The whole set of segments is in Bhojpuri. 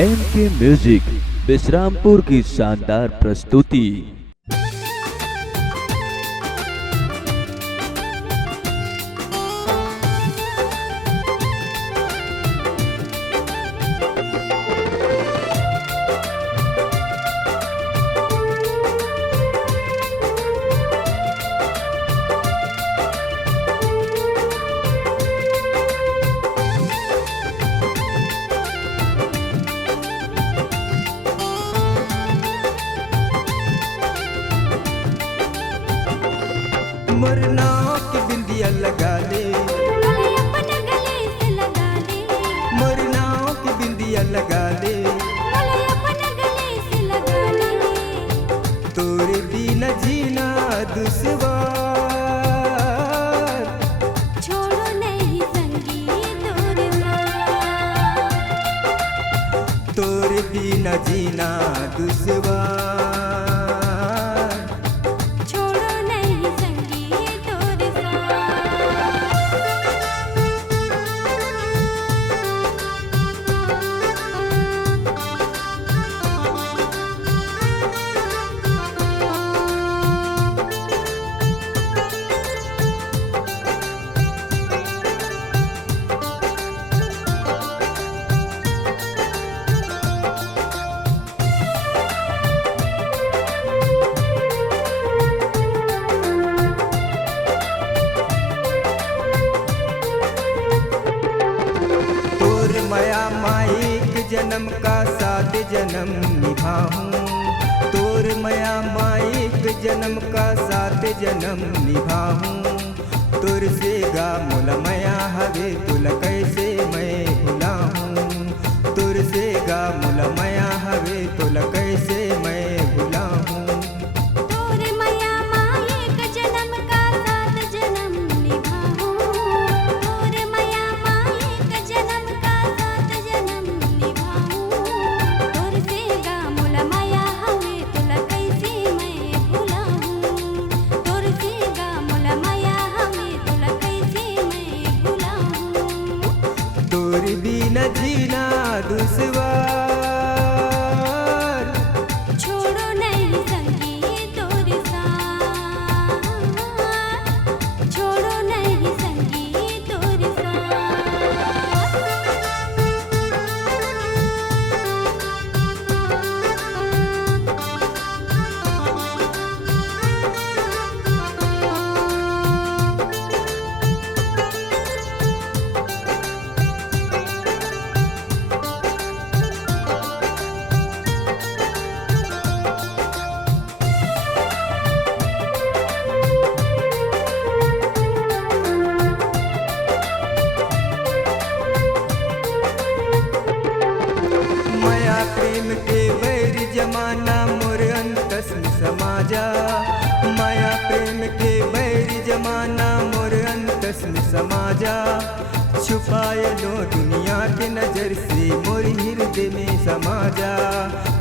एम के म्यूजिक विश्रामपुर की शानदार प्रस्तुति। मोरना की बिंदिया लगा ले, अपने गले से लगा ले, मोरना की बिंदिया लगा ले, अपने गले से लगा ले। तोरे बिना जीना दुश्वार, छोड़ो नहीं संगीत और तोरे बिना जीना दुश्वार। छोड़ो नहीं संगीत और तोर माया माइक जन्म का 7 जन्म निभाऊं, तोर माया माइक जन्म का 7 जन्म निभाऊं। तोर से गा मोला माया हवे तुला कैसे मैं भुलाऊं, तोर से गा मोला माया हवे तुला कैसे मैं भुलाऊं। तोर माया माइक जन्म का 7 जन्म निभाऊं, तोर माया माइक जन्म का 7 जन्म निभाऊं। तोर से गा मोला माया हवे तुला कैसे मैं भुलाऊं, तोर से गा मोला माया हवे तुला कैसे मैं भुलाऊं। तोर बिना जीना दुश्वार, छोड़ो नहीं संगीत और साथ, छोड़ो नहीं संगीत और माया प्रेम के वैर जमाना मोर अंतस में समाजा, माया प्रेम के वैर जमाना मोर अंतस में समाजा। छुपाए लो दुनिया के नजर से मोर हृदय में समाजा,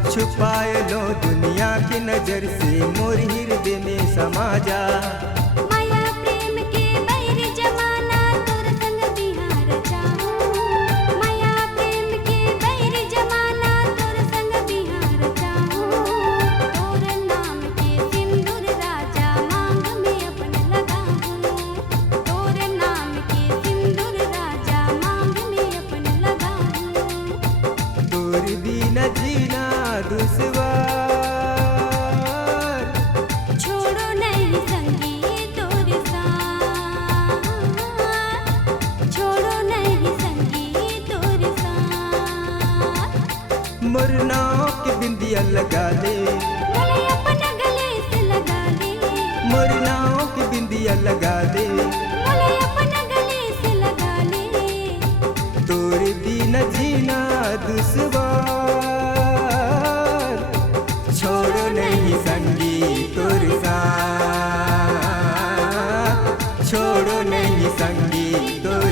छुपाए लो दुनिया के नजर से मोर हृदय में समाजा। माया प्रेम के बैर जमाना तोर संग बिहार चाहूं, माया प्रेम के बैर जमाना तोर संग बिहार चाहूं। तोर नाम के सिंदूर राजा मांग में अपन लगाऊं, तोर नाम के सिंदूर राजा मांग में अपन लगाऊं। तोर बिना जीना दुश्वार, छोड़ो नहीं संगीत और साथ, छोड़ो नहीं संगीत और साथ। मोरना की बिंदिया लगा ले, मोले अपने गले से लगा ले, मोरना की बिंदिया लगा ले। मोले अपने गले से लगा ले। तोरे बिना जीना दुश्वार, छोड़ो नहीं संगीत और साथ, छोड़ो नहीं संगीत और